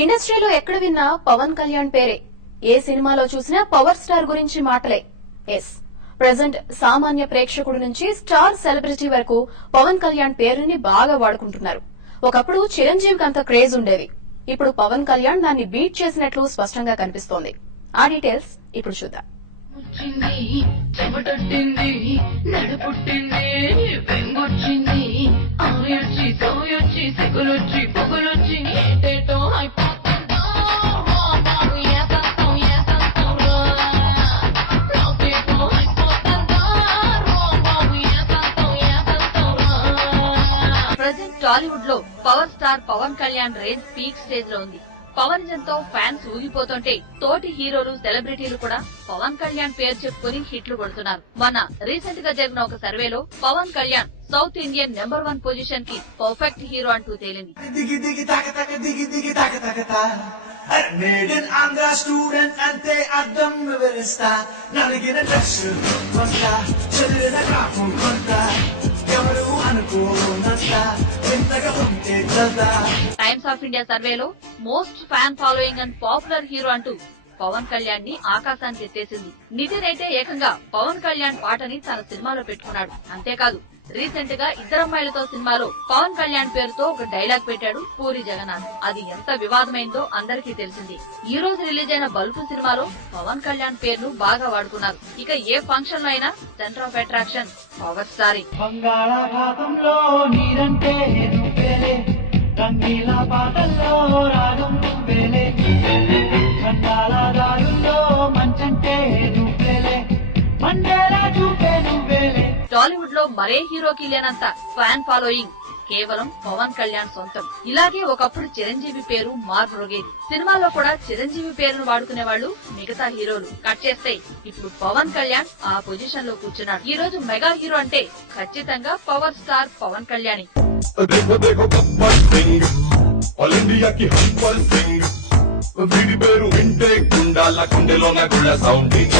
ఇండస్ట్రీలో ఎక్కడ విన్నా పవన్ కళ్యాణ్ పేరే. ఏ సినిమాలో చూసినా పవర్ స్టార్ గురించి మాటలే. ఎస్, ప్రెజెంట్ సామాన్య ప్రేక్షకుడు నుంచి స్టార్ సెలబ్రిటీ వరకు పవన్ కళ్యాణ్ పేరుని బాగా వాడుకుంటున్నారు. ఒకప్పుడు చిరంజీవికి అంత క్రేజ్ ఉండేది. ఇప్పుడు పవన్ కళ్యాణ్ దాన్ని బీట్ చేసినట్లు స్పష్టంగా కనిపిస్తోంది. ఆ డీటెయిల్స్ ఇప్పుడు చూద్దాం. ప్రజెంట్ టాలీవుడ్ లో power star Pawan Kalyan range peak stage లో ఉంది. పవన్ జంతో ఫ్యాన్స్ ఊగిపోతుంటే తోటి హీరోలు సెలబ్రిటీలు కూడా పవన్ కళ్యాణ్ పేరు చెప్పుకుని హిట్లు కొడుతున్నారు. మొన్న రీసెంట్ గా జరిగిన ఒక సర్వేలో Pawan Kalyan south Indian number 1 position కి పర్ఫెక్ట్ హీరో అంటూ తేలింది. టైమ్స్ ఆఫ్ ఇండియా సర్వేలో most fan following and popular hero అంటూ పవన్ కళ్యాణ్ ని ఆకాశానికి ఎత్తేసింది. నితిన్ అయితే ఏకంగా పవన్ కళ్యాణ్ పాటని తన సినిమాలో పెట్టుకున్నాడు. అంతేకాదు, రీసెంట్ గా ఇద్దరమ్మాయిలతో సినిమాలో పవన్ కళ్యాణ్ పేరుతో ఒక డైలాగ్ పెట్టాడు పూరి జగన్నాథ్. అది ఎంత వివాదమైందో అందరికీ తెలిసింది. ఈ రోజు రిలీజ్ అయిన బల్పు సినిమాలో పవన్ కళ్యాణ్ పేరును బాగా వాడుకున్నారు. ఇక ఏ ఫంక్షన్ లో అయినా centre of attraction power star. బంగాళాఖాతంలో నీరంటే నువ్వేలే, రంగీల పాటల్లో రాగం నువ్వేలే, ఖండాల దారుల్లో మంచంటే నువ్వేలే, మండేలా చూపే నువ్వేలే. టాలీవుడ్ లో మరే హీరోకి లేనంత ఫ్యాన్ ఫాలోయింగ్ కేవలం పవన్ కళ్యాణ్ సొంతం. ఇలాగే ఒకప్పుడు చిరంజీవి పేరు మార్మోగేది. సినిమాలో కూడా చిరంజీవి పేరును వాడుకునే వాళ్ళు మిగతా హీరోలు. కట్ చేస్తే ఇప్పుడు పవన్ కళ్యాణ్ ఆ పొజిషన్ లో కూర్చున్నాడు. ఈ రోజు మెగా హీరో అంటే ఖచ్చితంగా పవర్ స్టార్ పవన్ కళ్యాణ్. వీడి పేరు వింటే గుండాల గుండెలోన గుళ్ళ సౌండింగ్